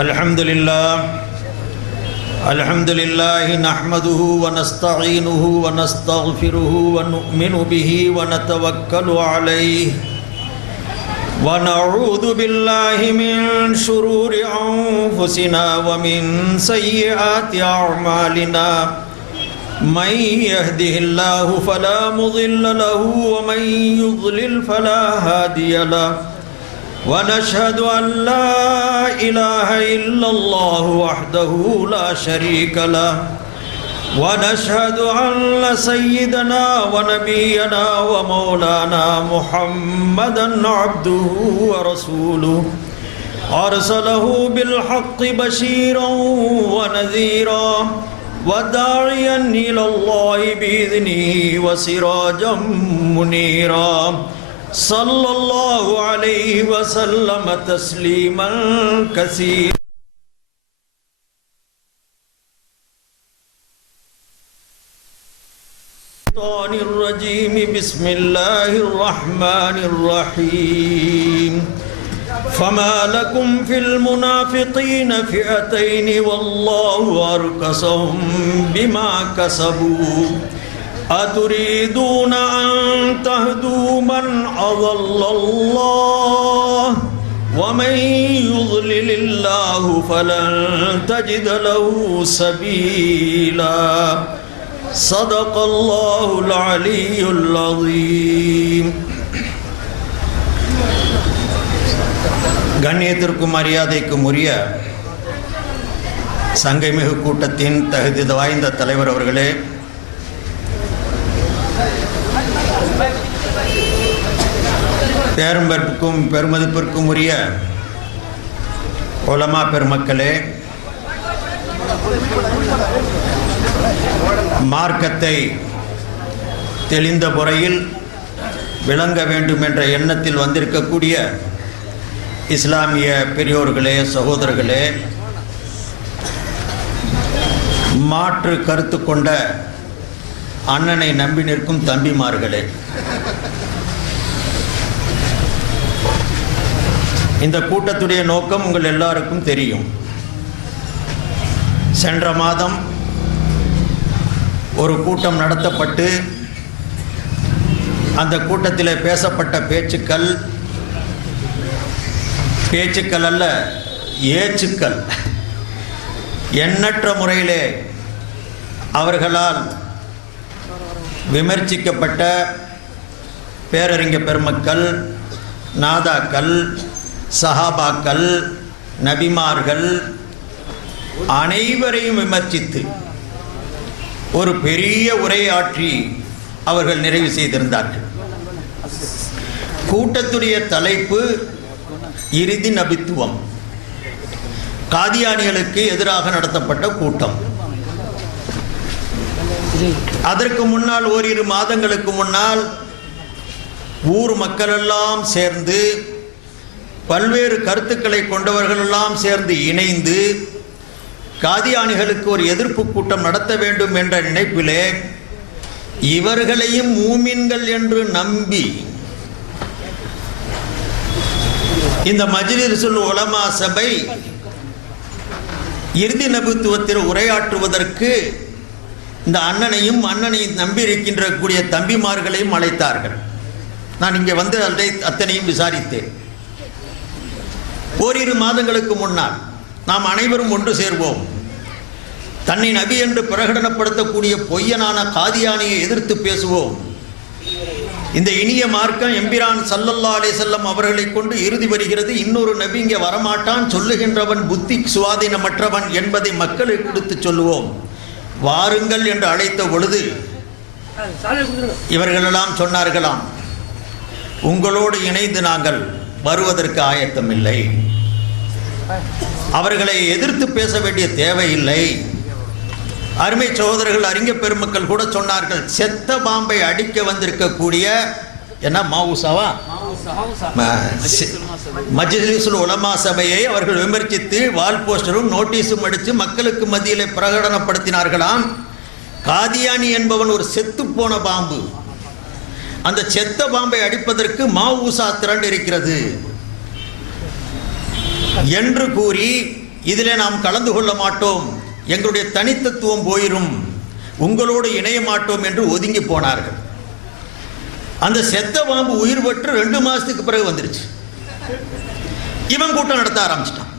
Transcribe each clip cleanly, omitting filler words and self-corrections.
الحمد لله نحمده ونستعينه ونستغفره ونؤمن به ونتوكل عليه ونعوذ بالله من شرور أنفسنا ومن سيئات أعمالنا من يهده الله فلا مضل له ومن يضلل فلا هادي له ونشهد أن لا إله إلا الله وحده لا شريك له ونشهد أن سيدنا ونبينا ومولانا محمدا عبده ورسوله أرسله بالحق بشيرا ونذيرا وداعيا إلى الله بإذنه وسراجا منيرا صلى الله عليه وسلم تسليما كثيرا الرجيم بسم الله الرحمن الرحيم فما لكم في المنافقين فئتين والله أركسهم بما كسبوا أتريدون أن تهدوا من أضل الله ومن يضلل الله فلن تجد له سبيلا صدق الله العلي العظيم. கண்ணியத்திற்கும் மரியாதைக்கும் உரிய சங்கைமிகு கூட்டத்தின் தகுதி வாய்ந்த தலைவர் அவர்களே, பேரம்பற்கும் பெருமதிப்பிற்கும் உரிய உலமா பெருமக்களே, மார்க்கத்தை தெளிந்த முறையில் விளங்க வேண்டும் என்ற எண்ணத்தில் வந்திருக்கக்கூடிய இஸ்லாமிய பெரியோர்களே, சகோதரர்களே, மாற்று கருத்து கொண்ட அண்ணனை நம்பி நிற்கும் தம்பிமார்களே, இந்த கூட்டத்துடைய நோக்கம் உங்கள் எல்லாருக்கும் தெரியும். சென்ற மாதம் ஒரு கூட்டம் நடத்தப்பட்டு அந்த கூட்டத்தில் பேசப்பட்ட பேச்சுக்கள் அல்ல, ஏச்சுக்கள் எண்ணற்ற முறையிலே அவர்களால் விமர்சிக்கப்பட்ட பேரறிஞர் பெருமக்கள், நாதாக்கள், சஹாபாக்கள், நபிமார்கள் அனைவரையும் விமர்சித்து ஒரு பெரிய உரையாற்றி அவர்கள் நிறைவு செய்திருந்தார்கள். கூட்டத்துடைய தலைப்பு இறுதி நபித்துவம். காதியானிகளுக்கு எதிராக நடத்தப்பட்ட கூட்டம். அதற்கு முன்னால் ஓரிரு மாதங்களுக்கு முன்னால் ஊர் மக்களெல்லாம் சேர்ந்து, பல்வேறு கருத்துக்களை கொண்டவர்களெல்லாம் சேர்ந்து இணைந்து காதியானிகளுக்கு ஒரு எதிர்ப்பு கூட்டம் நடத்த வேண்டும் என்ற நினைப்பிலே இவர்களையும் மூமின்கள் என்று நம்பி இந்த மஜ்லிஸுல் உலமா சபை இறுதி நபித்துவத்தில் உரையாற்றுவதற்கு இந்த அண்ணனையும் நம்பி இருக்கின்ற கூடிய தம்பிமார்களையும் அழைத்தார்கள். நான் இங்கே வந்து அத்தனையும் விசாரித்தேன். ஓரிரு மாதங்களுக்கு முன்னால் நாம் அனைவரும் ஒன்று சேர்வோம், தன்னை நபி என்று பிரகடனப்படுத்தக்கூடிய பொய்யனான காதியானியை எதிர்த்து பேசுவோம். இந்த இனிய மார்க்கம் எம்பிரான் ஸல்லல்லாஹு அலைஹி வஸல்லம் அவர்களை கொண்டு இறுதி வருகிறது. இன்னொரு நபி இங்கே வரமாட்டான், சொல்லுகின்றவன் புத்தி சுவாதீனமற்றவன் என்பதை மக்களுக்கு கொடுத்து சொல்லுவோம், வாருங்கள் என்று அழைத்த பொழுது இவர்களெல்லாம் சொன்னார்களாம், உங்களோடு இணைந்து நாங்கள் வருவதற்கு ஆயத்தமில்லை, அவர்களை எதிர்த்து பேச வேண்டிய தேவையில்லை. அருமை சகோதரர்கள், அறிஞர் பெருமக்கள் கூட சொன்னார்கள், செத்த பாம்பை அடிக்க வந்திருக்கக்கூடிய என்ன மாவுசாவா மஜ்லிஸுல் உலமா சபையை அவர்கள் விமர்சித்து வால் போஸ்டரும் நோட்டீஸும் அடித்து மக்களுக்கு மத்தியிலே பிரகடனப்படுத்தினார்களாம். காதியானி என்பவன் ஒரு செத்து போன பாம்பு, அந்த செத்த பாம்பை அடிப்பதற்கு மாவுசா திரண்டு இருக்கிறது என்று கூறி இதிலே நாம் கலந்து கொள்ள மாட்டோம், எங்களுடைய தனித்தத்துவம் போயிரும், உங்களோடு இணைய மாட்டோம் என்று ஒதுங்கி போனார்கள். அந்த செத்த பாம்பு உயிர் பெற்று 2 மாதத்துக்கு பிறகு வந்துருச்சு. இவன் கூட்டம் நடத்த ஆரம்பிச்சிட்டான்.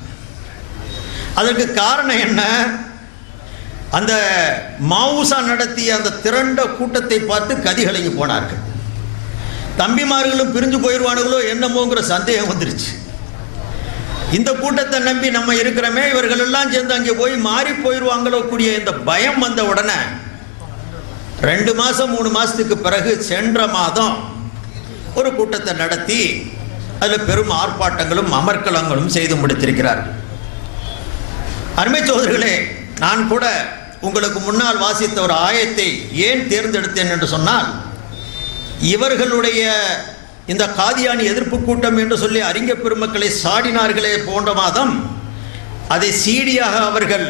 அதற்கு காரணம் என்ன? அந்த மாவுசா நடத்திய அந்த திரண்ட கூட்டத்தை பார்த்து கதிகலங்கி போனார்கள். தம்பிமார்களும் பிரிஞ்சு போயிடுவானுங்களோ என்னமோங்கிற சந்தேகம் வந்துருச்சு. இந்த கூட்டத்தை நம்பி நம்ம இருக்கிறோமே, இவர்கள் எல்லாம் சேர்ந்து அங்கே போய் மாறி போயிடுவாங்களோ கூடிய இந்த பயம் வந்த உடனே 2 மாதம் 3 மாதத்துக்கு பிறகு சென்ற மாதம் ஒரு கூட்டத்தை நடத்தி அதில் பெரும் ஆர்ப்பாட்டங்களும் அமர்க்கலங்களும் செய்து முடித்திருக்கிறார்கள். அருமை சகோதரர்களே, நான் கூட உங்களுக்கு முன்னால் வாசித்த ஒரு ஆயத்தை ஏன் தேர்ந்தெடுத்தேன் என்று சொன்னால், இவர்களுடைய இந்த காதியானி எதிர்ப்பு கூட்டம் என்று சொல்லி அறிஞர் பெருமக்களை சாடினார்களே போன்ற மாதம் அதை சீடியாக அவர்கள்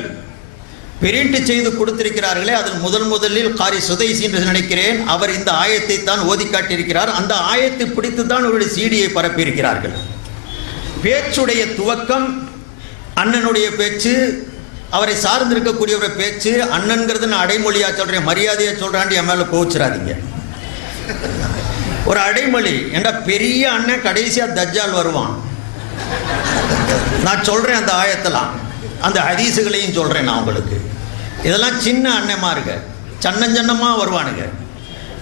பிரிண்ட் செய்து கொடுத்திருக்கிறார்களே, அதில் முதலில் காரி சுதைசி என்று நினைக்கிறேன், அவர் இந்த ஆயத்தை தான் ஓதி காட்டியிருக்கிறார். அந்த ஆயத்தை பிடித்து தான் அவருடைய சீடியை பரப்பியிருக்கிறார்கள். பேச்சுடைய துவக்கம் அண்ணனுடைய பேச்சு, அவரை சார்ந்திருக்கக்கூடியவரை பேச்சு. அண்ணன்கிறது நான் அடைமொழியாக சொல்கிறேன், மரியாதையாக சொல்கிறாண்டி என் மேலே கோவிச்சிடாதீங்க. ஒரு அடைமொழி என்ற பெரிய அண்ணன் கடைசியாக தஜ்ஜால் வருவான். நான் சொல்கிறேன் அந்த ஆயத்தெல்லாம், அந்த ஹதீஸுகளையும் சொல்கிறேன் நான் உங்களுக்கு. இதெல்லாம் சின்ன அண்ணமா இருக்க, சன்னஞ்சன்னமாக வருவானுங்க,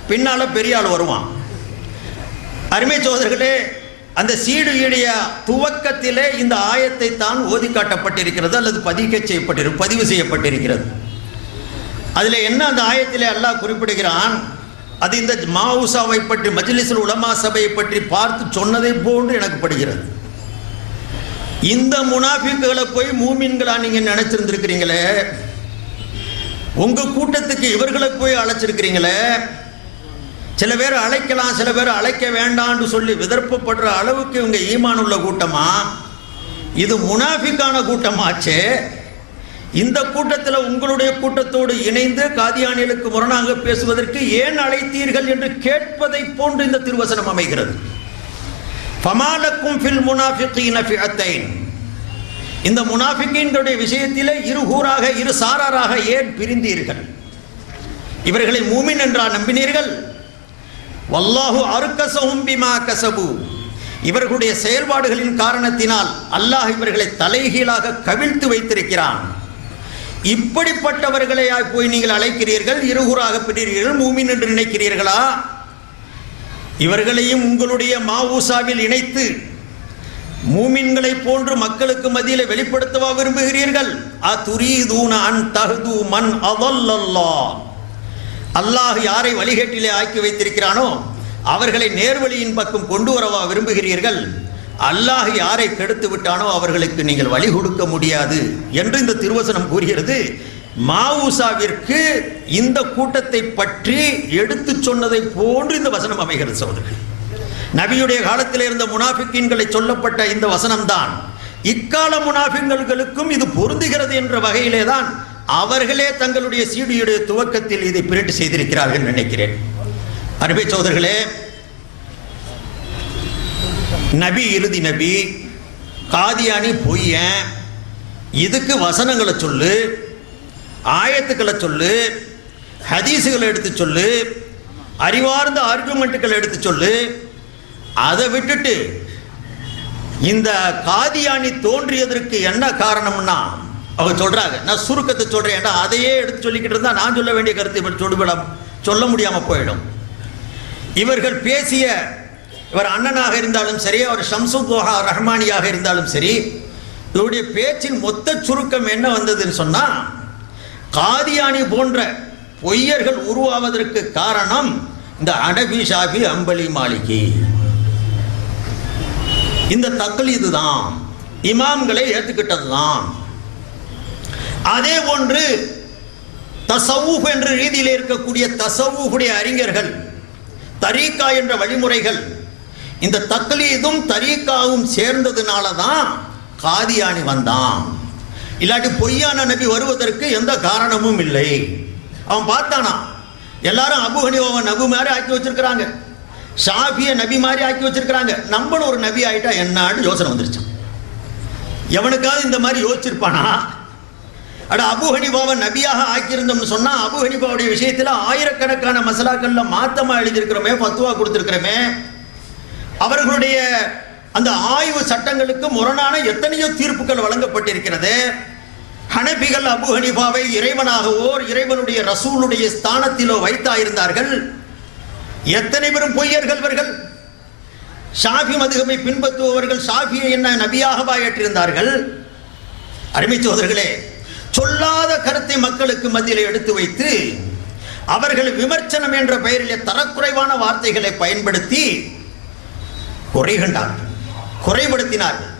பின்னால் பெரிய ஆள் வருவான். அருமை சோதர்களே, அந்த சீடியுடைய துவக்கத்திலே இந்த ஆயத்தை தான் ஓதி காட்டப்பட்டிருக்கிறது அல்லது பதிவு செய்யப்பட்டிருக்கிறது. அதில் என்ன அந்த ஆயத்திலே அல்லாஹ் குறிப்பிடுகிறான், அது இந்த மாவுசாவை பற்றி, மஜ்லிஸுல் உலமா சபையை பற்றி பார்த்து சொன்னதை போன்று எனக்கு படுகிறது. இந்த முனாஃபிக்குகளை போய் மூமின்களா நீங்க நினைச்சிருந்திருக்கிறீங்களே, உங்க கூட்டத்துக்கு இவர்களை போய் அழைச்சிருக்கிறீங்களே. சில பேர் அழைக்கலாம், சில பேர் அழைக்க வேண்டாம்னு சொல்லி விதர்ப்பப்படுற அளவுக்கு இவங்க ஈமான் உள்ள கூட்டமா? இது முனாஃபிக்கான கூட்டமாச்சே. இந்த கூட்டத்தில் உங்களுடைய கூட்டத்தோடு இணைந்து காதியானிகளுக்கு முரணாக பேசுவதற்கு ஏன் அழைத்தீர்கள் என்று கேட்பதை போன்று இந்த திருவசனம் அமைகிறது. ஃபமாலக்கும் ஃபில் முனாஃபிகீன ஃபிஅத்தைன், இந்த முனாஃபிகீன்களுடைய விஷயத்திலே இரு கூறாக, இரு சாராராக ஏன் பிரிந்தீர்கள்? இவர்களை மூமின் என்றா நம்பினீர்கள்? வல்லாஹு அர்கஸஹும் பிமா கஸபு, இவர்களுடைய செயல்பாடுகளின் காரணத்தினால் அல்லாஹ் இவர்களை தலைகீழாக கவிழ்த்து வைத்திருக்கிறான். இப்படிப்பட்டவர்களை போய் நீங்கள் அழைக்கிறீர்கள், இருகூறாக பிரிகிறீர்கள், மூமின் என்று நினைக்கிறீர்களா? இவர்களையும் உங்களுடைய மாவூசாவில் இணைத்து மூமின்களை போன்று மக்களுக்கு மத்தியில் வெளிப்படுத்தவா விரும்புகிறீர்கள்? அதுரீதுன அன் தஹ்து மன் அதல்லல்லாஹ், அல்லாஹ் யாரை வழிகேட்டிலே ஆக்கி வைத்திருக்கிறானோ அவர்களை நேர்வழியின் பக்கம் கொண்டு வரவா விரும்புகிறீர்கள்? அல்லாஹ் யாரை கெடுத்து விட்டானோ அவர்களுக்கு நீங்கள் வழி கொடுக்க முடியாது என்று இந்த திருவசனம் கூறுகிறது. மாவூசாவிற்கு இந்த கூட்டத்தை பற்றி எடுத்து சொன்னதை போன்று இந்த வசனம் அமைகிறது. சகோதரர்கள், நபியுடைய காலத்தில் இருந்த முனாஃபிக்கீன்களை சொல்லப்பட்ட இந்த வசனம்தான் இக்கால முனாஃபிக்களுக்கும் இது பொருந்துகிறது என்ற வகையிலே தான் அவர்களே தங்களுடைய சீடியுடைய துவக்கத்தில் இதை பிரிண்ட் செய்திருக்கிறார்கள் நினைக்கிறேன். அருமை சகோதரர்களே, நபி இறுதி நபி, காதியானி பொய்யன், இதுக்கு வசனங்களை சொல்லு, ஆயத்துக்களை சொல்லு, ஹதீஸுகளை எடுத்து சொல்லு, அறிவார்ந்த ஆர்குமெண்ட்டுகளை எடுத்து சொல்லு. அதை விட்டுட்டு இந்த காதியானி தோன்றியதற்கு என்ன காரணம்னா அவங்க சொல்றாங்க, நான் சுருக்கத்தை சொல்றேன், ஏன்னா அதையே எடுத்து சொல்லிக்கிட்டு இருந்தா நான் சொல்ல வேண்டிய கருத்தை சொல்ல முடியாம போயிடும். இவர்கள் பேசிய, இவர் அண்ணனாக இருந்தாலும் சரி, அவர் ஷம்சுத்தோஹா ரஹ்மானியாக இருந்தாலும் சரி, இவருடைய பேச்சின் மொத்த சுருக்கம் என்ன வந்ததுன்னு சொன்னா, காதியானி போன்ற பொய்யர்கள் உருவாவதற்கு காரணம் இந்த அனபி, ஷாஃபி, அம்பலி, மாலிகி, இந்த தக்லீது தான், இமாம்களை ஏற்றுக்கிட்டது தான். அதே போன்று தசவுஃப் என்ற ரீதியில் இருக்கக்கூடிய தசவுஃபுடைய அறிஞர்கள், தரீக்கா என்ற வழிமுறைகள், இந்த தக்லீதும் தரீக்காவும் சேர்ந்ததுனால தான் காதியானி வந்தான். இல்லாட்டி பொய்யான நபி வருவதற்கு எந்த காரணமும் இல்லை. அவன் பார்த்தானா, எல்லாரும் அபு ஹனீஃபாவை நபி மாதிரி ஆக்கி வச்சிருக்கிறாங்க, ஷாஃபியை நபி மாதிரி ஆக்கி வச்சிருக்கிறாங்க, நம்மளும் ஒரு நபி ஆகிட்டா என்னான்னு யோசனை வந்துருச்சு. எவனுக்காவது இந்த மாதிரி யோசிச்சிருப்பானா? அட, அபு ஹனீஃபாவை நபியாக ஆக்கியிருந்தோம்னு சொன்னா அபு ஹனீஃபாவுடைய விஷயத்துல ஆயிரக்கணக்கான மசலாக்கள்ல மாத்தமா எழுதியிருக்கிறோமே, ஃபத்வா கொடுத்திருக்கிறோமே. அவர்களுடைய அந்த ஆய்வு சட்டங்களுக்கு முரணான எத்தனையோ தீர்ப்புகள் வழங்கப்பட்டிருக்கிறது. ஹனபிகள் அபு ஹனீஃபாவை இறைவனாகவோ இறைவனுடைய ரசூலுடைய ஸ்தானத்திலோ வைத்தாயிருந்தார்கள். எத்தனை பேரும் பொய்யர்கள் இவர்கள். ஷாஃபி மதுஹபை பின்பற்றுபவர்கள் ஷாஃபியை என்ன நபியாகவா ஏற்றிருந்தார்கள்? அருமை சகோதரர்களே, சொல்லாத கருத்தை மக்களுக்கு மத்தியில் எடுத்து வைத்து அவர்கள் விமர்சனம் என்ற பெயரில் தரக்குறைவான வார்த்தைகளை பயன்படுத்தி குறை கண்டார்கள், குறைபடுத்தினார்கள்.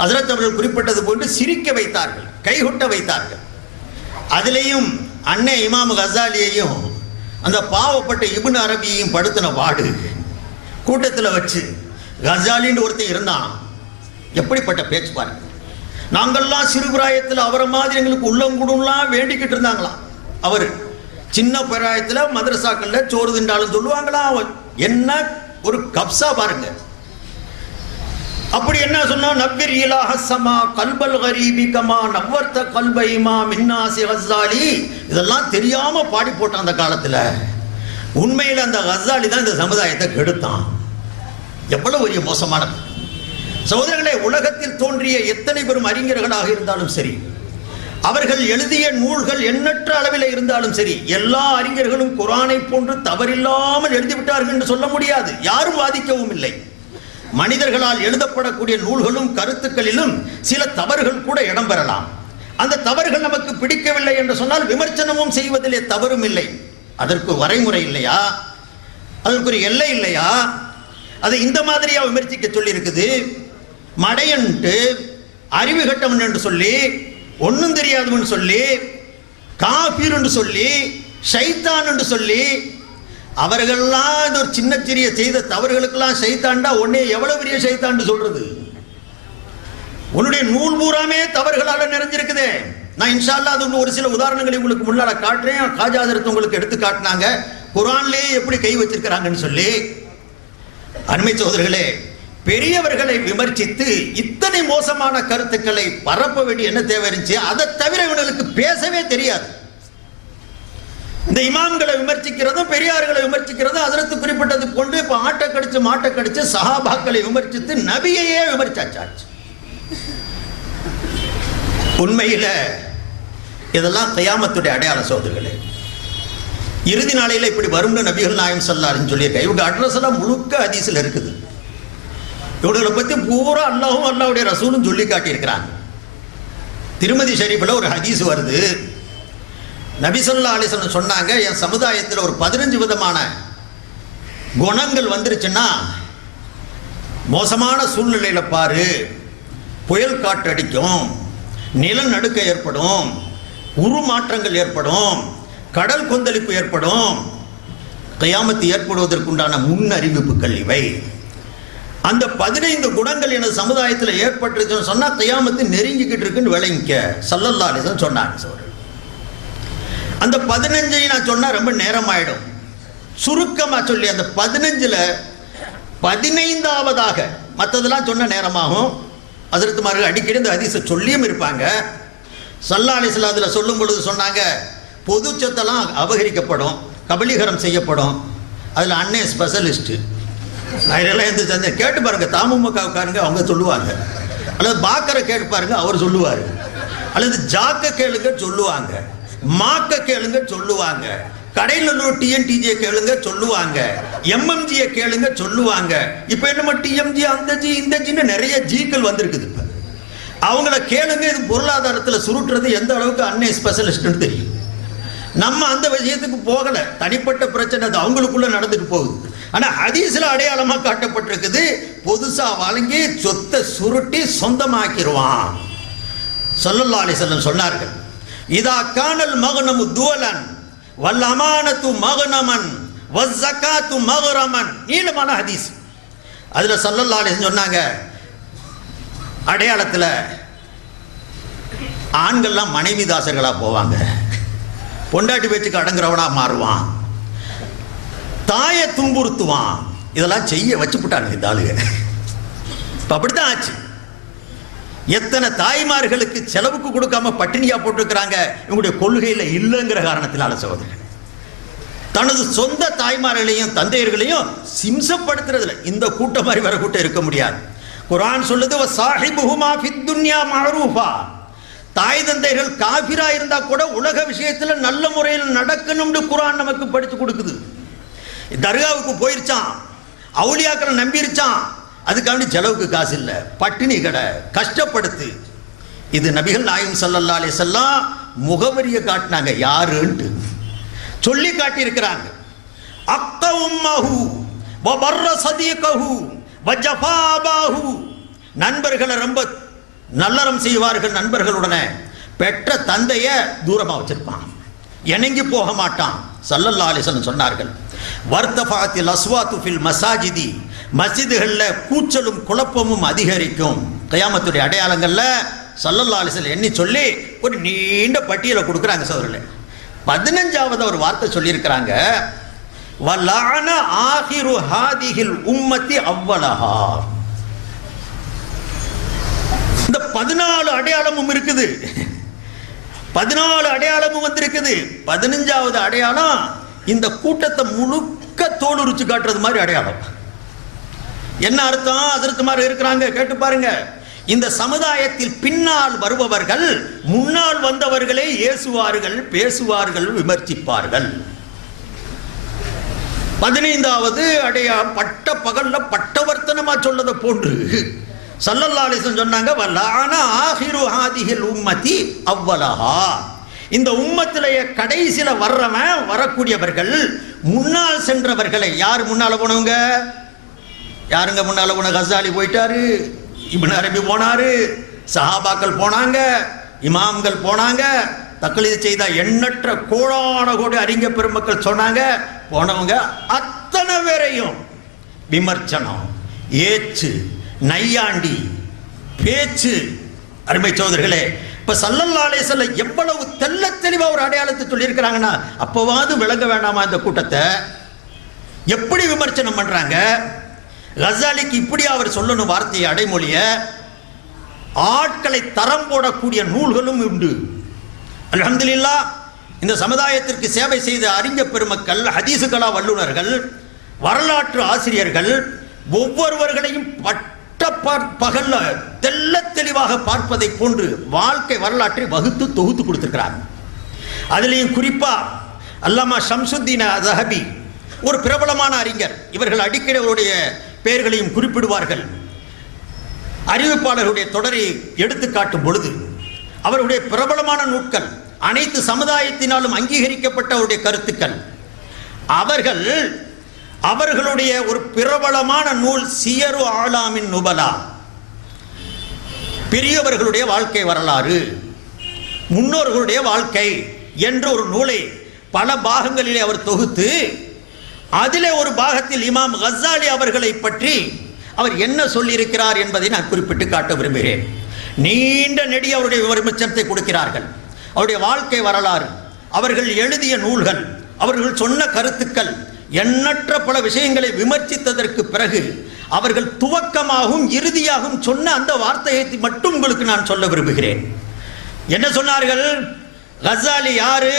ஹஜ்ரத் அவர்கள் குறிப்பிட்டது போன்று சிரிக்க வைத்தார்கள், கைகொட்ட வைத்தார்கள். அதிலேயும் அன்னை இமாம் கசாலியையும் அந்த பாவப்பட்ட இப்னு அரபியையும் படுத்தின வாடு. கூட்டத்தில் வச்சு கசாலின்னு ஒருத்தன் இருந்தான். எப்படிப்பட்ட பேச்சு பாருங்க. நாங்கள்லாம் சிறுபிராயத்தில் அவரை மாதிரி எங்களுக்கு உள்ளங்குடம்லாம் வேண்டிக்கிட்டு இருந்தாங்களாம். அவர் சின்ன பிராயத்தில் மதரசாக்கள்ல சோறு திண்டாலும் சொல்லுவாங்களாம். என்ன ஒரு கப்சா பாருங்க. அப்படி என்ன சொன்னா, நவ்விர் இலாஹ ஸமா கல்பல் கரீபி கமா நவ்வர்த கல்ப இமாம் இன்னாசி கஸாலி. இதெல்லாம் தெரியாம பாடி போட்டான் அந்த காலத்துல. உண்மையில் அந்த கஸாலி தான் இந்த சமுதாயத்தை கெடுத்தான். எவ்வளவு ஒரு மோசமானது சகோதரர்களே. உலகத்தில் தோன்றிய எத்தனை பெரும் அறிஞர்களாக இருந்தாலும் சரி, அவர்கள் எழுதிய நூல்கள் எண்ணற்ற அளவில் இருந்தாலும் சரி, எல்லா அறிஞர்களும் குர்ஆனை போன்று தவறில்லாமல் எழுதிவிட்டார்கள் என்று சொல்ல முடியாது. யாரும் வாதிக்கவும் இல்லை. மனிதர்களால் எழுதப்படக்கூடிய நூல்களும் கருத்துக்களிலும் சில தவறுகள் கூட இடம்பெறலாம். அந்த தவறுகள் நமக்கு பிடிக்கவில்லை என்று சொன்னால் விமர்சனமும் செய்வதிலே தவறும் இல்லை. அதற்கு வரைமுறை இல்லையா? அதற்கு ஒரு எல்லை இல்லையா? அதை இந்த மாதிரியா விமர்சிக்க சொல்லி இருக்குது. மடையன்ட்டு, அறிவு கட்டவன் என்று சொல்லி, ஒன்றும் தெரியாதவன் சொல்லி, காபீர் என்று சொல்லி, ஷைத்தான் என்று சொல்லி, அவர்கள்லாம் இந்த ஒரு சின்ன சிறிய செய்த தவறுகளுக்கெல்லாம் ஷைத்தான்டா உடனே எவ்வளவு பெரிய ஷைத்தான் சொல்றது? உன்னுடைய நூல் பூராமே தவறுகளால் நிறைஞ்சிருக்குது. நான் இன்ஷா அல்லாஹ் அது ஒரு சில உதாரணங்களை உங்களுக்கு முன்னால காட்டுறேன். காஜா ஹஜ்ரத் உங்களுக்கு எடுத்து காட்டினாங்க குர்ஆன்லயே எப்படி கை வச்சிருக்கிறாங்கன்னு சொல்லி. அருமை சகோதரர்களே, பெரியவர்களை விமர்சித்து இத்தனை மோசமான கருத்துக்களை பரப்ப வேண்டிய என்ன தேவை இருந்துச்சு? அதை தவிர இவர்களுக்கு பேசவே தெரியாது. இந்த இமாம்களை விமர்சிக்கிறதும் பெரியார்களை விமர்சிக்கிறதும் ஹஜ்ரத் குறிப்பிட்டது போன்று இப்ப ஆட்டை கடிச்சு மாட்டை கடிச்சு சஹாபாக்களை விமர்சித்து நபியையே விமர்சிச்சாச்சு. உண்மையில இதெல்லாம் கியாமத்துடைய அடையாள சோதர்களே. இறுதி நாளையில இப்படி வரும்னு நபிகள் நாயகம் ஸல்லல்லாஹு அலைஹி சொல்லியிருக்காங்க. இவங்க அட்ரஸ் எல்லாம் முழுக்க ஹதீஸ்ல இருக்குது. இவங்களை பத்தி பூரா அல்லாஹும் அல்லாஹ்வுடைய ரசூலும் சொல்லி காட்டியிருக்கிறாங்க. திருமதி ஷரீஃபில் ஒரு ஹதீஸ் வருது. நபி ஸல்லல்லாஹு அலைஹி வஸல்லம் சொன்னாங்க, என் சமுதாயத்தில் ஒரு 15 விதமான குணங்கள் வந்துருச்சுன்னா, மோசமான சூழ்நிலையில பாரு, புயல் காற்றடிக்கும், நிலநடுக்க ஏற்படும், உருமாற்றங்கள் ஏற்படும், கடல் கொந்தளிப்பு ஏற்படும், கியாமத்து ஏற்படுவதற்குண்டான முன் அறிவிப்புகள் இவை. அந்த 15 குணங்கள் எனது சமுதாயத்தில் ஏற்பட்டுருச்சுன்னு சொன்னா கியாமத்து நெருங்கிக்கிட்டு இருக்குன்னு விளங்கிக்க ஸல்லல்லாஹு அலைஹி வஸல்லம் சொன்னாங்க. அந்த 15 நான் சொன்னா ரொம்ப நேரம் ஆயிடும். சுருக்கமா சொல்லி அந்த 15ல 15ஆவதாக, மற்றதெல்லாம் சொன்ன நேரமாகும். ஹஜ்ரத்துமார்கள் அடிக்கடி இந்த ஹதீஸை சொல்லியும் இருப்பாங்க. ஸல்லல்லாஹு அலைஹி வஸல்லம் அதில் சொல்லும் பொழுது சொன்னாங்க, பொது சொத்தெல்லாம் அபகரிக்கப்படும், கபலீகரம் செய்யப்படும். அதில் அண்ணே ஸ்பெஷலிஸ்ட்டு. அதெல்லாம் எந்த சந்தேகம் கேட்டு பாருங்க, தமுமுகவுக்காரங்க அவங்க சொல்லுவாங்க, அல்லது பாக்கரை கேட்டு பாருங்க அவர் சொல்லுவார், அல்லது ஜாக்க கேளுங்க சொல்லுவாங்க, மாக்க கேளுங்க சொல்லுவாங்க, கடைநல்லூர் டிஎன்டிஜியை கேளுங்க சொல்லுவாங்க, எம்எம்ஜியை கேளுங்க சொல்லுவாங்க. இப்போ என்னமோ டிஎம்ஜி அந்த ஜி இந்த ஜின்னு நிறைய ஜீக்கள் வந்திருக்குது. இப்போ அவங்கள கேளுங்க, இது பொருளாதாரத்தில் சுருட்டுறது எந்த அளவுக்கு அன்னை ஸ்பெஷலிஸ்ட்னு தெரியும். நம்ம அந்த விஷயத்துக்கு போகல, தனிப்பட்ட பிரச்சனை அது அவங்களுக்குள்ள நடந்துட்டு போகுது. ஆனால் ஹதீஸ்ல அடையாளமாக காட்டப்பட்டிருக்குது, பொதுசா வழங்கி சொத்தை சுருட்டி சொந்தமாக்கிடுவான். ஸல்லல்லாஹு அலைஹி வஸல்லம் சொன்னார்கள், இதா கானல் மக்னமு துவலன் வல் அமானத்து மக்னமன் வஸ் ஸகாத்து மக்ரமன். நீளமான ஹதீஸ். அதுல ஸல்லல்லாஹு அலைஹி வஸல்லம் சொன்னாங்க, அடையாளத்தில் ஆண்கள்லாம் மனைவி தாசர்களா போவாங்க, பொண்டாட்டி பேச்சுக்கு அடங்குறவனா மாறுவான், தாயை துன்புறுத்துவான். இதெல்லாம் செய்ய வச்சுட்டாங்க இந்த ஆளுங்க. அப்படித்தான் ஆச்சு. எத்தனை தாய்மார்களுக்கு செலவுக்கு கொடுக்காம பட்டினியா போட்டிருக்கிறாங்க இவங்களுடைய கொள்கையில இல்லைங்கிற காரணத்தினால சகோதரர்கள். தனது சொந்த தாய்மார்களையும் தந்தையர்களையும் சிம்சப்படுத்துறதுல இந்த கூட்டம் மாதிரி வர கூட்டம் இருக்க முடியாது. குர்ஆன் சொல்லுது வஸாஹிபுஹுமா ஃபித் துன்யா மஅரூஃபா. தாய் தந்தையர்கள் காஃபிரா இருந்தா கூட உலக விஷயத்துல நல்ல முறையில் நடக்கணும்னு குர்ஆன் நமக்கு படித்து கொடுக்குது. தர்காவுக்கு போயிருச்சான், அவுலியாக்களை நம்பிருச்சான், அதுக்காண்டி செலவுக்கு காசு இல்லை, பட்டினி கடை, கஷ்டப்படுத்து. இது நபிகள் நாயகம் ஸல்லல்லாஹு அலைஹி வஸல்லம் முகவரியை காட்டினாங்க, யாருன்ட்டு சொல்லி காட்டியிருக்கிறாங்க. அக்த உம்மஹு வ பர்ர சதீகஹு வ ஜஃபா அபாஹு. நண்பர்களை ரொம்ப நல்லறம் செய்வார்கள், நண்பர்களுடனே பெற்ற தந்தையை தூரமாக வச்சிருப்பான், இணங்கி போக மாட்டான். ஸல்லல்லாஹு அலைஹி வஸல்லம் சொன்னார்கள், வர்தஃபாத்தில் அஸ்வாத்து ஃபில் மசாஜிதி. மஸ்ஜிதுகளில் கூச்சலும் குழப்பமும் அதிகரிக்கும். கியாமத்துடைய அடையாளங்கள்ல ஸல்லல்லாஹு அலைஹி வஸல்லம் எண்ணி சொல்லி ஒரு நீண்ட பட்டியலை கொடுக்குறாங்க சகோதரர்களே. 15வது ஒரு வார்த்தை சொல்லியிருக்கிறாங்க, வலஅன ஆகிரு ஹாதிஹில் உம்மத்தி அவ்வலஹா. இந்த 14 அடையாளமும் இருக்குது, 14 அடையாளமும் வந்திருக்குது. 15வது அடையாளம் இந்த கூட்டத்தை முழுக்க தோல் உரிச்சு காட்டுறது மாதிரி அடையாளம். என்ன அர்த்தம்? அதற்கு மாதிரி இருக்கிறாங்க, கேட்டு பாருங்க. இந்த சமுதாயத்தில் பின்னால் வருபவர்கள் முன்னால் வந்தவர்களை ஏசுவார்கள், பேசுவார்கள், விமர்சிப்பார்கள். 15வது அடையாளம் பட்ட பகல்ல பட்டவர்த்தனமா சொல்லதை போன்று ஸல்லல்லாஹு அலைஹி வஸல்லம் சொன்னாங்க, வலஅன ஆகிரு ஹாதிஹில் உம்மத்தி அவ்வலஹா. இந்த உம்மத்திலேயே கடைசியில வர்றவன் வரக்கூடியவர்கள் முன்னால் சென்றவர்களை. யார் முன்னால போனவங்க? யாருங்க முன்னால போன? கஸாலி போயிட்டாரு, இப்னு அரபி போனாரு, சஹாபாக்கள் போனாங்க, இமாம்கள் போனாங்க, தக்லீத் செய்த எண்ணற்ற கோடான கோடி அறிஞர் பெருமக்கள் சொன்னாங்க. போனவங்க அத்தனை பேரையும் விமர்சனம், ஏச்சு, நையாண்டி, பேச்சு. அருமை சகோதரர்களே, இப்ப ஸல்லல்லாஹு அலைஹி வஸல்லம் எவ்வளவு தெள்ள தெளிவா ஒரு அடையாளத்தை சொல்லி இருக்கிறாங்கன்னா, அப்பவாது விளங்க வேண்டாமா இந்த கூட்டத்தை? எப்படி விமர்சனம் பண்றாங்க? கஸாலிக்கு இப்படி அவர் சொல்லணும் வார்த்தையை, அடைமொழிய. ஆட்களை தரம் போடக்கூடிய நூல்களும் உண்டு. அல்ஹம்துலில்லாஹ், இந்த சமுதாயத்திற்கு சேவை செய்த அறிஞர் பெருமக்கள், ஹதீசுகளா வல்லுநர்கள், வரலாற்று ஆசிரியர்கள் ஒவ்வொருவர்களையும் பகல்ல தெள்ள தெளிவாக பார்ப்பதை போன்று வாழ்க்கை வரலாற்றை வகுத்து தொகுத்து கொடுத்திருக்கிறார். அதுலேயும் குறிப்பா அல்லாமா ஷம்சுத்தீன் ஸஹபி ஒரு பிரபலமான அறிஞர். இவர்கள் அடிக்கடி அவருடைய பெயர்களையும் குறிப்பிடுவார்கள். அறிவிப்பாளர்களுடைய தொடரை எடுத்து காட்டும் பொழுது அவருடைய பிரபலமான நூட்கள், அனைத்து சமுதாயத்தினாலும் அங்கீகரிக்கப்பட்ட அவருடைய கருத்துக்கள். அவர்களுடைய ஒரு பிரபலமான நூல் சியரு ஆலாமின் நுபலா, பெரியவர்களுடைய வாழ்க்கை வரலாறு, முன்னோர்களுடைய வாழ்க்கை என்ற ஒரு நூலை பல பாகங்களிலே அவர் தொகுத்து, அதிலே ஒரு பாகத்தில் இமாம் கஸாலி அவர்களை பற்றி அவர் என்ன சொல்லியிருக்கிறார் என்பதை நான் குறிப்பிட்டு காட்ட விரும்புகிறேன். நீண்ட நெடிய அவருடைய விமர்சனத்தை கொடுக்கிறார்கள். அவருடைய வாழ்க்கை வரலாறு, அவர்கள் எழுதிய நூல்கள், அவர்கள் சொன்ன கருத்துக்கள், எண்ணற்ற பல விஷயங்களை விமர்சித்ததற்கு பிறகு அவர்கள் துவக்கமாகவும் இறுதியாகவும் சொன்ன அந்த வார்த்தையை மட்டும் உங்களுக்கு நான் சொல்ல விரும்புகிறேன். என்ன சொன்னார்கள்? கஸாலி யாரு?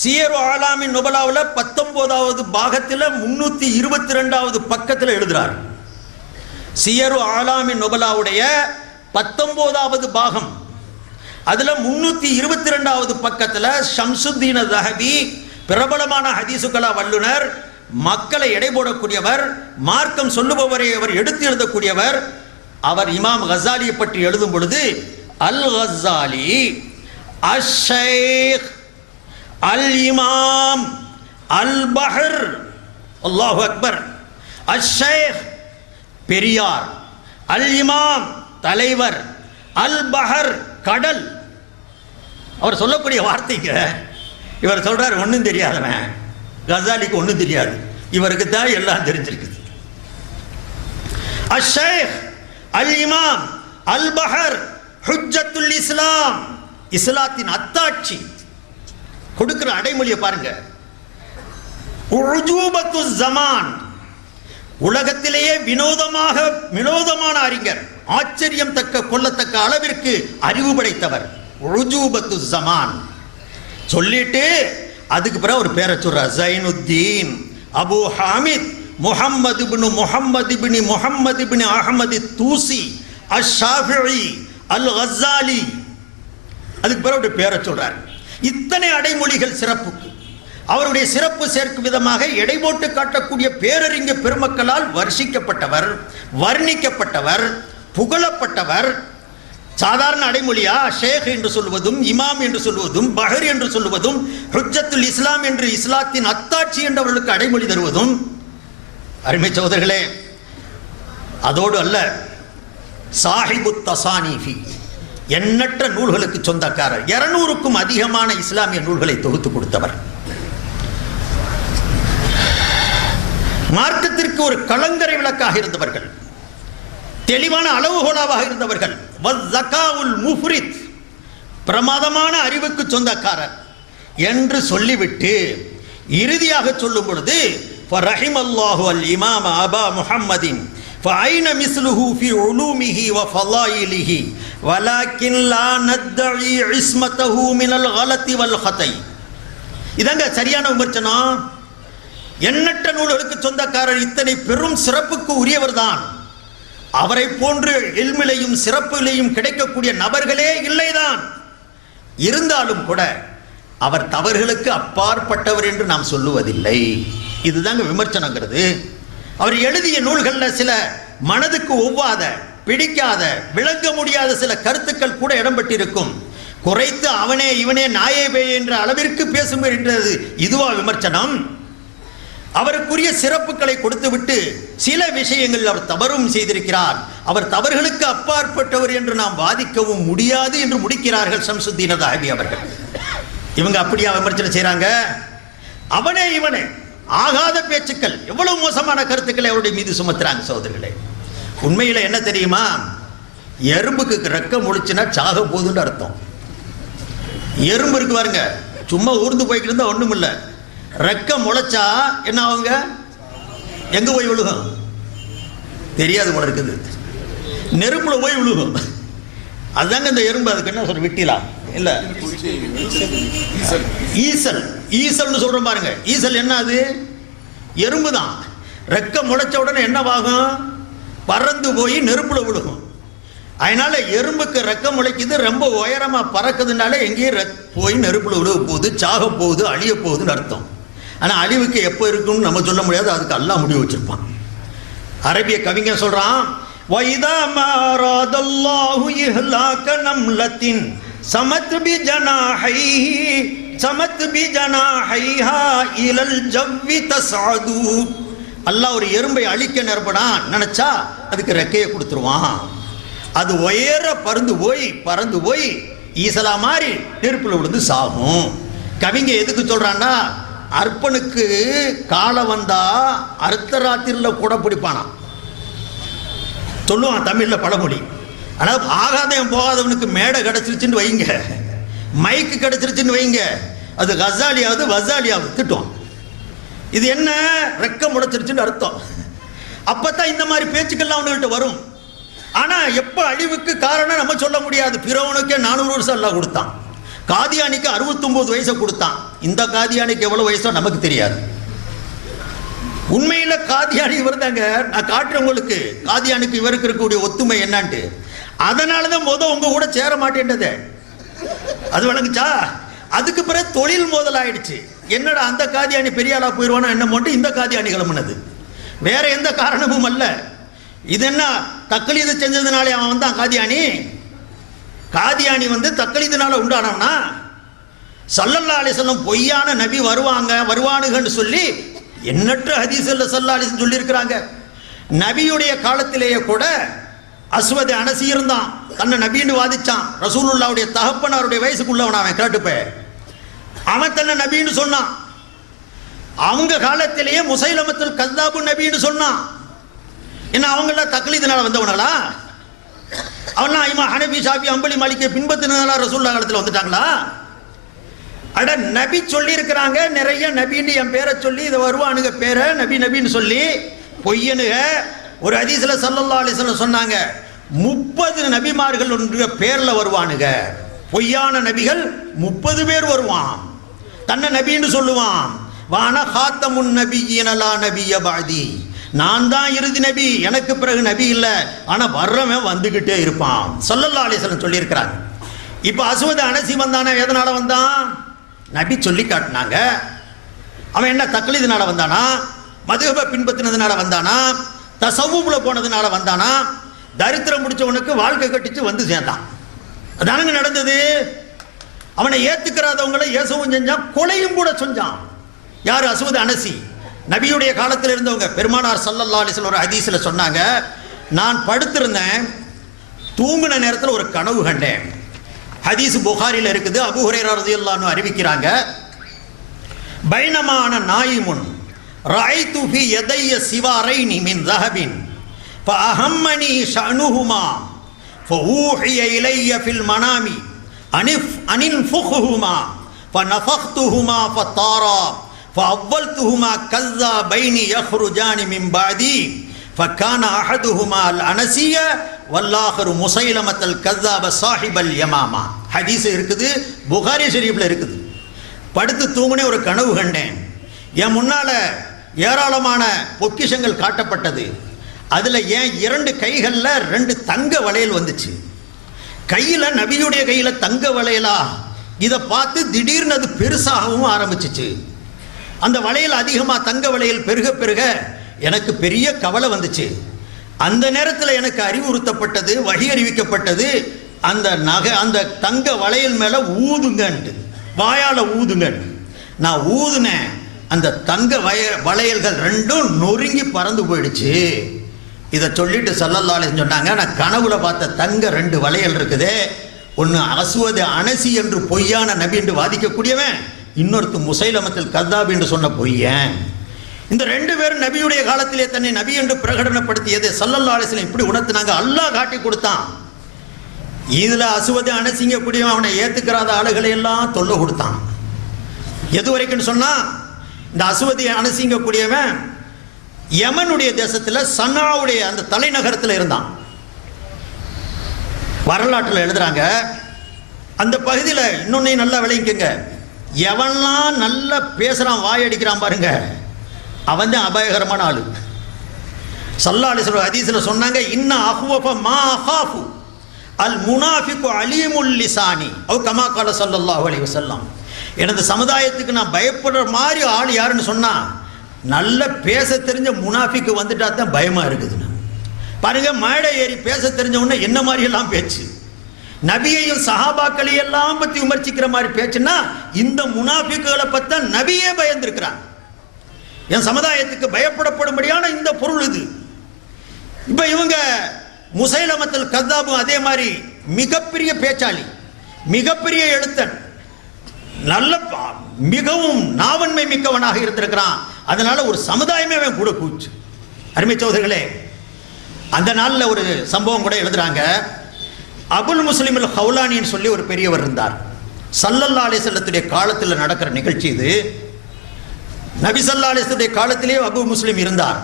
சியரு ஆலாமின் நுபலாவில் 19வது பாகத்தில் 322வது பக்கத்தில் எழுதுறார். சியரு ஆலாமின் நுபலாவுடைய 19வது பாகம், அதுல 322வது பக்கத்தில் ஷம்சுத்தீன் ஸஹபி பிரபலமான ஹதீசுகளா வல்லுனர், மக்களை எடை போடக்கூடியவர், மார்க்கம் சொல்லுபவரை அவர் எடுத்து எழுதக்கூடியவர். அவர் இமாம் கஸாலியை பற்றி எழுதும் பொழுது, அல் கஸாலி அஷ்-ஷைக் அல் இமாம் அல் பஹர், அல்லாஹு அக்பர், அஷ்-ஷைக் பெரியார், அல் இமாம் தலைவர், அல் பஹர் கடல். அவர் சொல்லக்கூடிய வார்த்தைங்க, இவர் சொல்றார் ஒன்றும் தெரியாதவன். கஸாலிக்கு ஒன்றும் தெரியாது, இவருக்கு தான் எல்லாம் தெரிஞ்சிருக்குது. அஷ்-ஷைக் அல் இமாம் அல் பஹர் ஹுஜ்ஜத்துல் இஸ்லாம், இஸ்லாத்தின் அத்தாட்சி. கொடுக்கிற அடைமொழியை பாருங்க. உஜூபத்து ஸமான், உலகத்திலேயே வினோதமான அறிஞர், ஆச்சரியம் கொள்ளத்தக்க அளவிற்கு அறிவு படைத்தவர். உஜூபத்து ஜமான் சொல்லிட்டு அதுக்கு பிறகு ஒரு பேரை சொல்றார், ஜைனுத்தீன் அபு ஹாமித் முஹம்மது இப்னு அஹ்மது தூசி அஷ்-ஷாஃபிஈ அல்-கஸாலி. அதுக்கு பிறகு ஒரு பேரை சொல்றார். இத்தனை அடைமொழிகள் சிறப்புக்கு அவருடைய சிறப்பு சேர்க்கும் விதமாக எடை போட்டு காட்டக்கூடிய பேரறிஞ பெருமக்களால் வர்ணிக்கப்பட்டவர், புகழப்பட்டவர். சாதாரண அடைமொழியா ஷேக் என்று சொல்வதும், இமாம் என்று சொல்வதும், பஹர் என்று சொல்வதும், ஹுஜ்ஜத்துல் இஸ்லாம் என்று இஸ்லாத்தின் அத்தாட்சி என்று அவர்களுக்கு அடைமொழி தருவதும். அருமை சகோதரர்களே, அதோடு அல்ல, சாஹிபு தசானீஃபி எண்ணற்ற நூல்களுக்கு சொந்தக்காரர். 200க்கும் அதிகமான இஸ்லாமிய நூல்களை தொகுத்து கொடுத்தவர். மார்க்கத்திற்கு ஒரு கலங்கரை விளக்காக இருந்தவர்கள், தெளிவான அளவுகோலாக இருந்தவர்கள். வஸ்ஸகாவுல் முஃப்ரித் பிரமாதமான அறிவுக்கு சொந்தக்காரர் என்று சொல்லிவிட்டு இறுதியாக சொல்லும் பொழுது ஃபரஹிமல்லாஹு அல் இமாம அபா முஹம்மதின் ஃபஐன மிஸ்லுஹு ஃபி உலூமிஹி வ ஃபலாயிலிஹி வலாக்கின் லா நத்தஇ இஸ்மத்தஹு மினல் கலத்தி வல் ஹதை. இதங்க சரியான விமர்சனம். எண்ணற்ற நூல்களுக்கு சொந்தக்காரர், இத்தனை பெரும் சிறப்புக்கு உரியவர்தான். அவரை போன்று இல்மிலையும் சிறப்பிலையும் கிடைக்கக்கூடிய நபர்களே இல்லைதான். இருந்தாலும் கூட அவர் தவறுகளுக்கு அப்பாற்பட்டவர் என்று நாம் சொல்லுவதில்லை. இதுதாங்க விமர்சனங்கிறது. அவர் எழுதிய நூல்களில் சில மனதுக்கு ஒவ்வாத, பிடிக்காத, விளங்க முடியாத சில கருத்துக்கள் கூட இடம்பெற்றிருக்கும். குறைத்து அவனே இவனே நாயே பேயே என்ற அளவிற்கு பேசுகின்றது. இதுவா விமர்சனம்? அவருக்குரிய சிறப்புகளை கொடுத்துவிட்டு சில விஷயங்கள் அவர் தவறும் செய்திருக்கிறார், அவர் தவறுகளுக்கு அப்பாற்பட்டவர் என்று நாம் வாதிக்கவும் முடியாது என்று முடிக்கிறார்கள் ஷம்சுத்தீன் தஹவி அவர்கள். இவங்க அப்படியா விமர்சனம் செய்றாங்க? அவனே இவனே ஆகாத பேச்சுக்கள், எவ்வளவு மோசமான கருத்துக்களை அவருடைய மீது சுமத்துறாங்க. சகோதரர்களே, உண்மையில என்ன தெரியுமா? எறும்புக்கு ரெக்க முழிச்சுன்னா சாக போகுதுன்னு அர்த்தம். எறும்பு இருக்கு பாருங்க, சும்மா ஊர்ந்து போய்கிட்டு இருந்தா ஒண்ணும் இல்லை. ரெக்க முளைச்சா என்ன ஆகுங்க? எங்க போய் விழுகும் தெரியாது போல இருக்குது. நெருப்புல போய் விழுகும். அதுதாங்க இந்த எறும்பு. அதுக்கு என்ன சொல்ற? விட்டிலாம் இல்ல, ஈசல். ஈசல்னு சொல்றோம் பாருங்க. ஈசல் என்ன? அது எறும்பு தான். ரெக்க முளைச்ச உடனே என்னவாகும்? பறந்து போய் நெருப்புல விழுகும். அதனால எறும்புக்கு ரெக்க முளைக்குது, ரொம்ப உயரமா பறக்குதுனால எங்கேயும் போய் நெருப்புல விழுக போகுது, சாக போகுது, அழிய போகுதுன்னு அர்த்தம். ஆனால் அழிவுக்கு எப்போ இருக்குன்னு நம்ம சொல்ல முடியாது, அதுக்கு அல்லாஹ் முடிவு வச்சிருப்பான். அரபிய கவிஞர் சொல்றான், வைதா மாராதல்லாஹு இஹ்லாக நம்லத்தின் சமத் பிஜனாஹைஹா இலல் ஜவ்வி தஸ்அது. அல்லாஹ் ஒரு எறும்பை அழிக்க நினைச்சா அதுக்கு ரெக்கையை கொடுத்துருவான். அது உயர பறந்து போய் ஈசலா மாதிரி நெருப்புல விழுந்து சாகும். கவிங்க எதுக்கு சொல்றான்னா, அர்ப்பனுக்கு காலம் வந்தா அர்த்த ராத்திரில கூட பிடிப்பானா சொல்லுவான் தமிழ்ல பழமொழி. ஆனால் ஆகாதவன் போகாதவனுக்கு மேடை கிடைச்சிருச்சுன்னு வைங்க, மைக்கு கிடைச்சிருச்சுன்னு வைங்க, அது கசாலியாவது வசாலியாவது திட்டுவான். இது என்ன? ரெக்க முளைச்சிருச்சுன்னு அர்த்தம். அப்பதான் இந்த மாதிரி பேச்சுக்கள்லாம் அவனுக்கிட்ட வரும். ஆனா எப்ப அழிவுக்கு காரணம் நம்ம சொல்ல முடியாது. பிறவனுக்கே 400 வருஷம் எல்லாம் கொடுத்தான், காதியானிக்கு 69 வயசை கொடுத்தான். இந்த காதியானிக்கு எவ்வளவு வயசோ நமக்கு தெரியாது. உண்மையில காதியானி இவர் தாங்க. நான் காட்டுறேன் உங்களுக்கு காதியானுக்கு இவருக்கு இருக்கக்கூடிய ஒத்துமை என்னன்ட்டு. அதனாலதான் உங்க கூட சேர மாட்டேன்றது அது வழங்குச்சா. அதுக்கு பிறகு தொழில் மோதல் ஆயிடுச்சு. என்னடா அந்த காதியானி பெரிய ஆளா போயிடுவானா என்ன மட்டும் இந்த காதியானி கிளம்புனது, வேற எந்த காரணமும் அல்ல. இது என்ன தக்லீது செஞ்சதுனாலே அவன் வந்தான் காதியானி? காதியானி தக்லீதுனால உண்டானவனா? ஸல்லல்லாஹு அலைஹி வஸல்லம் பொய்யான நபி வருவானுங்கன்னு சொல்லி எண்ணற்ற ஹதீஸ்ல ஸல்லல்லாஹு அலைஹி வஸல்லம் சொல்லி இருக்கிறாங்க. நபியுடைய காலத்திலேயே கூட அஸ்வத் அனசி இருந்தான், தன்னை நபின்னு வாதிச்சான். ரசூலுல்லாவுடைய தகப்பனாருடைய வயசுக்குள்ளவன் அவன், கேட்டுப்ப அவன் தன்னை நபின்னு சொன்னான். அவங்க காலத்திலேயே முசைலமத்துல் கஸ்ஸாபு நபின்னு சொன்னான். என்ன அவங்கள தக்லீதுனால வந்தவங்களா? அவனா இமா ஹனபி ஷாஃபி அம்பலி மாலிக்கை பின்பற்றினால ரசூலுல்லாஹ் காலத்தில் வந்துட்டாங்களா? அட நபி சொல்லி இருக்கிறாங்க நிறைய. நபின்னு என் பேரை சொல்லி இதை வருவானுங்க பேரை நபின்னு சொல்லி பொய்யனுங்க. ஒரு ஹதீஸ்ல ஸல்லல்லாஹு அலைஹி வஸல்லம் சொன்னாங்க, 30 நபிமார்கள் என்ற பேர்ல வருவானுங்க. பொய்யான நபிகள் 30 பேர் வருவான். தன்னை நபின்னு சொல்லுவான். வான ஹாத்தமுன் நபியின லா நபிய பாதி, நான் தான் இறுதி நபி, எனக்கு பிறகு நபி இல்லை, ஆனா வர்றவன் வந்துகிட்டே இருப்பான். ஸல்லல்லாஹு அலைஹி வஸல்லம் சொல்லி இருக்கிறாங்க. இப்ப அஸ்வத் அனசி வந்தானே, எதனால வந்தான்? நபி சொல்லி காட்டினாங்க. அவன் என்ன தக்லீதுனால வந்தானா? மதுஹப பின்பற்றினதுனால வந்தானா? தசவுல போனதுனால வந்தானா? தரித்திரம் முடிச்சவனுக்கு வாழ்க்கை கட்டிச்சு வந்து சேர்ந்தான். அதானுங்க நடந்தது. அவனை ஏத்துக்கிறாதவங்களை ஏசவும் செஞ்சான், கொலையும் கூட செஞ்சான். யார்? அஸ்வத் அனசி. நபியுடைய காலத்தில் இருந்தவங்க. பெருமானார் ஸல்லல்லாஹு அலைஹி வஸல்லம் ஒரு ஹதீஸ்ல சொன்னாங்க, நான் படுத்திருந்தேன், தூங்கின நேரத்தில் ஒரு கனவு கண்டேன். ஹதீஸ் புகாரில இருக்குது. அபூ ஹுரைரா ரலியல்லாஹு அன்ஹு அறிவிக்கிறாங்க, பைனமான நாயிமுன் ரஐது ஃபி யதைய சிவாரைனி மின் ذهبின் ஃபஅஹம்மனி ஷஅனுஹுமா ஃபஊஹிய இலைய ஃபில் மனாமி அனின்ஃபுஹுமா ஃபனஃபக்துஹுமா ஃபதாரா ஃபஅவ்வல்துஹுமா கذா பைனி யخرجானி மின் பாதி ஃபகான அஹதுஹுமா அல் அனசிய வல்லாஹரு முஸைலமத்தல் கذாப சாஹிபல் யமாமா. ஹதீஸ் இருக்குது, புகாரி ஷரீஃப்ல இருக்குது. படுத்து தூங்குனே ஒரு கனவு கண்டேன். என் முன்னால ஏராளமான பொக்கிஷங்கள் காட்டப்பட்டது. அதுல ஏன் 2 கைகள்ல 2 தங்க வளையல் வந்துச்சு. கையில, நபியுடைய கையில தங்க வளையலா? இதை பார்த்து திடீர்னு அது பெருசாகவும் ஆரம்பிச்சிச்சு. அந்த வளையல் அதிகமா, தங்க வளையல் பெருக பெருக எனக்கு பெரிய கவலை வந்துச்சு. அந்த நேரத்தில் எனக்கு அறிவுறுத்தப்பட்டது, வகி அறிவிக்கப்பட்டது, அந்த நகை, அந்த தங்க வளையல் மேல ஊதுங்கன்ட்டு, வாயால ஊதுங்க. நான் ஊதுனேன், அந்த தங்க வளையல்கள் 2ம் நொறுங்கி பறந்து போயிடுச்சு. இதை சொல்லிட்டு ஸல்லல்லாஹு அலைஹி வஸல்லம் சொன்னாங்க, நான் கனவுல பார்த்த தங்க 2 வளையல் இருக்குதே, ஒன்று அஸ்வத் அனசி என்று பொய்யான நபி என்று வாதிக்கக்கூடியவன், இன்னொருத்து முஸைலமத்துல் கذாப் என்று சொன்ன பொய்யன். இந்த 2 பேரும் நபியுடைய காலத்திலே தன்னை நபி என்று பிரகடனப்படுத்தியது ஸல்லல்லாஹு அலைஹி வஸல்லம் இப்படி உணர்த்தினாங்க. அல்லாஹ் காட்டி கொடுத்தான். இதுல அஸ்வத் அனசிங்க கூடியவன் அவனை ஏத்துக்கிறாத ஆளுகளை எல்லாம் தொல்லை கொடுத்தான். எது வரைக்கும் சொன்னா, இந்த அஸ்வத் அனசிங்க கூடியவன் யமனுடைய தேசத்தில் சன்னாவுடைய அந்த தலைநகரத்தில் இருந்தான். வரலாற்றில் எழுதுறாங்க, அந்த பகுதியில் இன்னொன்னையும் நல்லா விளங்கிக்கங்க, எவன்லாம் நல்லா பேசுறான், வாயடிக்கிறான் பாருங்க, அவன் தான் அபாயகரமான ஆளு. ஸல்லல்லாஹு அலைஹி வஸல்லம் ஹதீஸ்ல சொன்னாங்க, இன்ன அஹ்வஃப மா அஹாஃபு அல் முனாஃபிகு அலீமுல் லிசானி அவ் கமா கால ஸல்லல்லாஹு அலைஹி வஸல்லம். எனது சமுதாயத்துக்கு நான் பயப்படுற மாதிரி ஆள் யாருன்னு சொன்னா, நல்ல பேச தெரிஞ்ச முனாஃபிக்கு வந்துட்டா தான் பயமா இருக்குதுன்னு பாருங்க. மேடை ஏறி பேச தெரிஞ்சவொன்னே என்ன மாதிரி எல்லாம் பேச்சு, நபியையும் சஹாபாக்களையும் எல்லாம் பத்தி விமர்சிக்கிற மாதிரி பேச்சுன்னா, இந்த முனாஃபிக்குகளை பத்தி நபியே பயந்திருக்கிறான். என் சமுதாயத்துக்கு பயப்படப்படும்படியான இந்த பொருள் இது. இப்ப இவங்க முஸைலமத்துல் கذாபும் அதே மாதிரி மிகப்பெரிய பேச்சாளி, மிகப்பெரிய எழுத்தன், நல்ல மிகவும் நாவன்மை மிக்கவனாக இருந்திருக்கிறான். அதனால ஒரு சமுதாயமே அவன் கூட கூச்சு. அருமை சகோதரர்களே, அந்த நாளில் ஒரு சம்பவம் கூட எழுதுறாங்க. அபுல் முஸ்லிம் அல் ஹவுலானின்னு சொல்லி ஒரு பெரியவர் இருந்தார். ஸல்லல்லாஹு அலைஹி வஸல்லத்துடைய காலத்தில் நடக்கிற நிகழ்ச்சி இது. நபி ஸல்லல்லாஹு அலைஹி வஸல்லம் காலத்திலேயே அபு முஸ்லிம் இருந்தார்.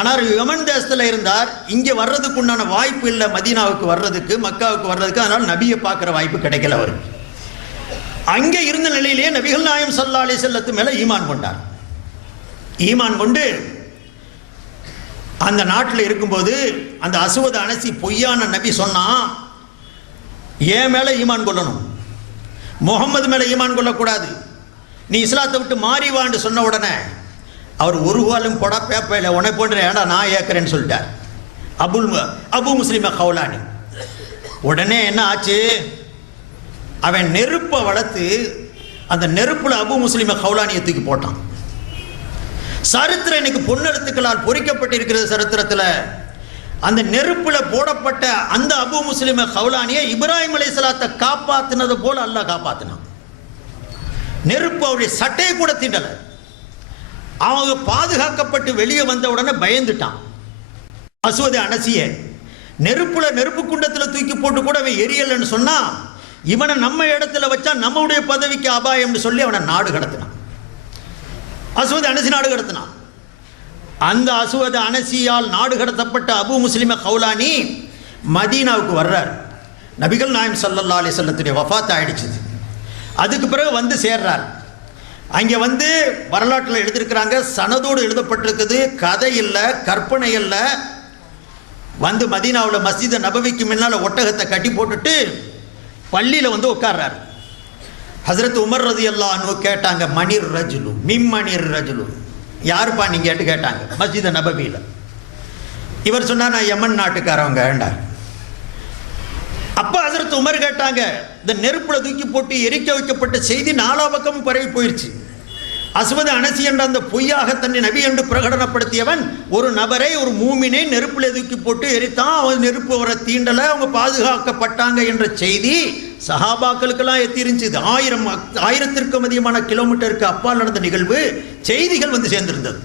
ஆனால் யமன் தேசத்தில் இருந்தார். இங்கே வர்றதுக்கு உண்டான வாய்ப்பு இல்லை, மதீனாவுக்கு வர்றதுக்கு, மக்காவுக்கு வர்றதுக்கு. அதனால் நபியை பார்க்குற வாய்ப்பு கிடைக்கல அவருக்கு. அங்கே இருந்த நிலையிலேயே நபிகள் நாயகம் ஸல்லல்லாஹு அலைஹி வஸல்லத்து மேலே ஈமான் கொண்டார். ஈமான் கொண்டு அந்த நாட்டில் இருக்கும்போது அந்த அஸ்வத் அனசி பொய்யான நபி சொன்னான், என் மேலே ஈமான் கொள்ளணும், முகம்மது மேலே ஈமான் கொள்ளக்கூடாது, நீ இஸ்லாத்தை விட்டு மாறிவான்னு சொன்ன உடனே அவர் ஒரு காலம் போடா பேப்பையில் உன்னை போன்ற ஏடா நான் ஏற்கிறேன்னு சொல்லிட்டார் அபு முஸ்லிம் ஹவுலானி. உடனே என்ன ஆச்சு, அவன் நெருப்பை வளர்த்து அந்த நெருப்புல அபு முஸ்லிம் ஹவுலானியை தூக்கி போட்டான். சரித்திரம் இன்னைக்கு பொன்னெழுத்துக்களால் பொறிக்கப்பட்டிருக்கிறது. சரித்திரத்தில் அந்த நெருப்புல போடப்பட்ட அந்த அபு முஸ்லிம் ஹவுலானியை இப்ராஹிம் அலைஹிஸ்ஸலாத்தை காப்பாத்தினது போல அல்லாஹ் காப்பாத்தினான். நெருப்பு அவருடைய சட்டையை கூட தீண்டல. அவங்க பாதுகாக்கப்பட்டு வெளியே வந்த உடனே பயந்துட்டான். அஸ்வத் அனசிய நெருப்புல நெருப்பு குண்டத்தில் தூக்கி போட்டு கூட அவன் எரியலன்னு சொன்னா, இவனை நம்ம இடத்துல வச்சா நம்முடைய பதவிக்கு அபாயம்னு சொல்லி அவனை நாடு கடத்தினான். அஸ்வத் அனசி நாடு கடத்தினான். அந்த அஸ்வத் அனசியால் நாடு கடத்தப்பட்ட அபு முஸ்லிம் ஹவுலானி மதீனாவுக்கு வர்றார். நபிகள் நாயம் ஸல்லல்லாஹு அலைஹி வஸல்லத்துடைய வஃபாத் ஆயிடுச்சு. அதுக்கு பிறகு வந்து சேர்றார். அங்கே வந்து வரலாற்றில் எழுதியிருக்கிறாங்க, சனதோடு எழுதப்பட்டிருக்குது, கதை இல்லை, கற்பனை இல்லை. வந்து மதீனாவில் மஸ்ஜித் நபவிக்கு முன்னால் ஒட்டகத்தை கட்டி போட்டுட்டு பள்ளியில் வந்து உட்கார்றார். ஹஸ்ரத் உமர் ரலியல்லாஹு அன்ஹு கேட்டாங்க, மணிர் ரஜுலு மிம்மணிர் ரஜுலு, யாருப்பா நீங்க கேட்டாங்க மஸ்ஜித் நபவியில். இவர் சொன்னார், நான் யமன் நாட்டுக்காரவங்க வேண்டாம். அப்போ ஹஸ்ரத் உமர் கேட்டாங்க, இந்த நெருப்பில் தூக்கி போட்டு எரிக்க வைக்கப்பட்ட செய்தி நாலா பக்கமும் பரவி போயிடுச்சு. அஸ்வத் அனசி என்ற அந்த பொய்யாக தன்னை நபி என்று பிரகடனப்படுத்தியவன் ஒரு நபரை, ஒரு மூமினை நெருப்பில் தூக்கி போட்டு எரித்தான், அவன் நெருப்பு வர தீண்டலை, அவங்க பாதுகாக்கப்பட்டாங்க என்ற செய்தி சஹாபாக்களுக்கெல்லாம் எத்திருந்துச்சு. ஆயிரத்திற்கும் அதிகமான கிலோமீட்டருக்கு அப்பால் நடந்த நிகழ்வு, செய்திகள் வந்து சேர்ந்திருந்தது.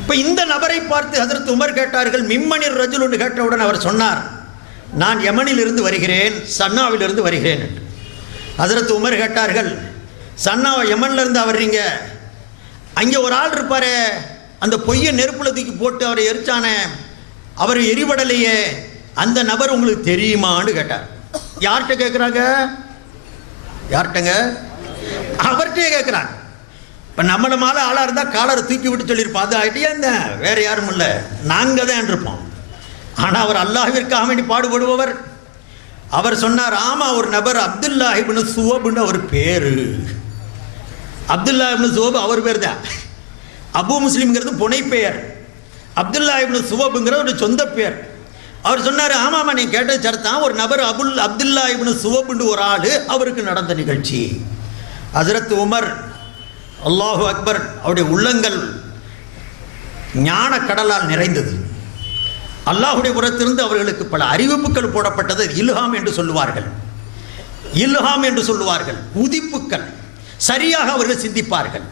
இப்போ இந்த நபரை பார்த்து ஹஜ்ரத் உமர் கேட்டார்கள், மிம்மனிர் ரஜுல் என்று கேட்டவுடன் அவர் சொன்னார், நான் யமனிலிருந்து வருகிறேன், சன்னாவிலிருந்து வருகிறேன் என்று. ஹஜ்ரத் உமர் கேட்டார்கள், சன்னா யமன்ல இருந்து வர்றீங்க, அங்கே ஒரு ஆள் இருப்பாரே, அந்த பொய்யை நெருப்புல தூக்கி போட்டு அவரை எரிச்சானே, அவர் எரிபடலையே, அந்த நபர் உங்களுக்கு தெரியுமான்னு கேட்டார். யார்கிட்ட கேட்குறாங்க? யார்கிட்டங்க? அவர்கிட்டே கேட்குறாங்க. இப்போ நம்மள மேலே ஆளாக இருந்தால் காலரை தூக்கி விட்டு சொல்லியிருப்போம், அது ஐடியா இந்த வேற யாரும் இல்லை, நாங்கள் தான் இருப்போம். ஆனால் அவர் அல்லாஹ்விற்காக வேண்டி பாடுபடுபவர். அவர் சொன்னார், ஆமாம், ஒரு நபர் அப்துல்லா இப்னு சுவப்னு ஒரு பேர். அப்துல்லா இப்னு சுவப் அவர் பேர் தான். அபு முஸ்லிம்ங்கிறது புனை பெயர், அப்துல்லா இப்னு சுவப்ங்கிற ஒரு சொந்த பேர். அவர் சொன்னார், ஆமாம்மா நீ கேட்டது சரிதான், ஒரு நபர் அப்துல்லா இப்னு சுவப்னு ஒரு ஆள், அவருக்கு நடந்த நிகழ்ச்சி. ஹஜ்ரத் உமர் அல்லாஹு அக்பர், அவருடைய உள்ளங்கள் ஞான கடலால் நிறைந்தது. அல்லாஹுடைய புறத்திலிருந்து அவர்களுக்கு பல அறிவிப்புகள் போடப்பட்டது. இல்ஹாம் என்று சொல்லுவார்கள், இல்ஹாம் என்று சொல்லுவார்கள், உதிப்புக்கள். சரியாக அவர்கள் சிந்திப்பார்கள்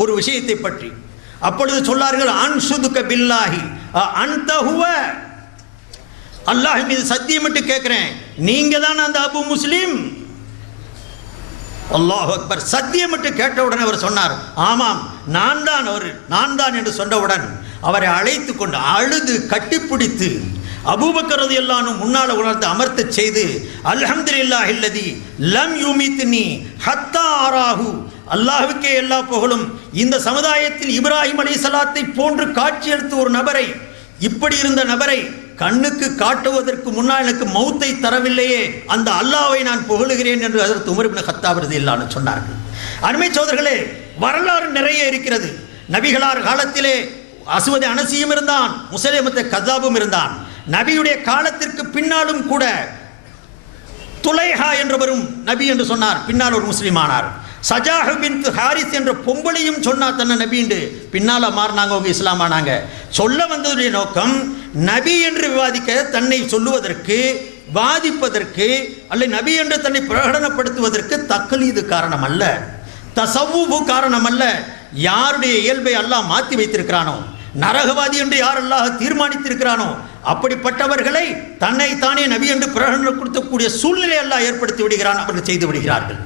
ஒரு விஷயத்தை பற்றி. அப்பொழுது சொல்லார்கள், அன்சுதுக பில்லாஹி அன்தஹுவ, அல்லாஹ் மீது சத்தியமிட்டு கேட்கிறேன், நீங்க தான் அந்த அபு முஸ்லிம். அல்லாஹ் அக்பர். சத்தியமிட்டு கேட்டவுடன் அவர் சொன்னார், ஆமாம் நான் தான் அவர், நான் தான் என்று சொன்னவுடன் அவரை அழைத்து கொண்டு அழுது கட்டிப்பிடித்து அபூபக்கர் ரலியல்லாஹு அன்ஹு முன்னால உணர்ந்து அமர்த்த செய்து, அல்ஹம்துலில்லாஹி அல்லதி லம் யுமித்னி ஹத்தா அராஹு, அல்லாஹ்வுக்கே எல்லா புகழும், இந்த சமுதாயத்தில் இப்ராஹிம் அலைஹிஸ்ஸலாத்தை போன்று காட்சி எடுத்த ஒரு நபரை, இப்படி இருந்த நபரை கண்ணுக்கு காட்டுவதற்கு முன்னால் எனக்கு மௌத்தை தரவில்லையே, அந்த அல்லாஹ்வை நான் புகழுகிறேன் என்று ஹஜ்ரத் உமர் இப்னு கத்தாப் ரலியல்லாஹு அன்ஹு சொன்னார்கள். அருமை சகோதரர்களே, வரலாறு நிறைய இருக்கிறது. நபிகளார் காலத்திலே அஸ்வத் அனசியும் இருந்தான், முஸைலமத்து கஸாபும் இருந்தான். நபியுடைய காலத்திற்கு பின்னாலும் கூட துலைஹா என்றவரும் நபி என்று சொன்னார், பின்னால் ஒரு முஸ்லிமானார். சஜாஹ் பின்த் ஹாரிஸ் என்ற பொம்பளையும் சொன்னா தன்னை நபி என்று, பின்னால மாறினாங்க, அவங்க இஸ்லாமானாங்க. சொல்ல வந்ததுடைய நோக்கம் நபி என்று விவாதிக்க, தன்னை சொல்லுவதற்கு, வாதிப்பதற்கு, அல்ல நபி என்று தன்னை பிரகடனப்படுத்துவதற்கு தக்லீது காரணம் அல்ல, தஸவ்வுஃபு காரணம் அல்ல. யாருடைய இயல்பை அல்லாஹ் மாற்றி வைத்திருக்கிறானோ, நரகவாதி என்று யார் அல்லாஹ் தீர்மானித்திருக்கிறானோ, அப்படிப்பட்டவர்களை தன்னை தானே நபி என்று பிரகடனப்படுத்தக்கூடிய சூழ்நிலை அல்லாஹ் ஏற்படுத்தி விடுகிறான், அவர்கள் செய்து விடுகிறார்கள்.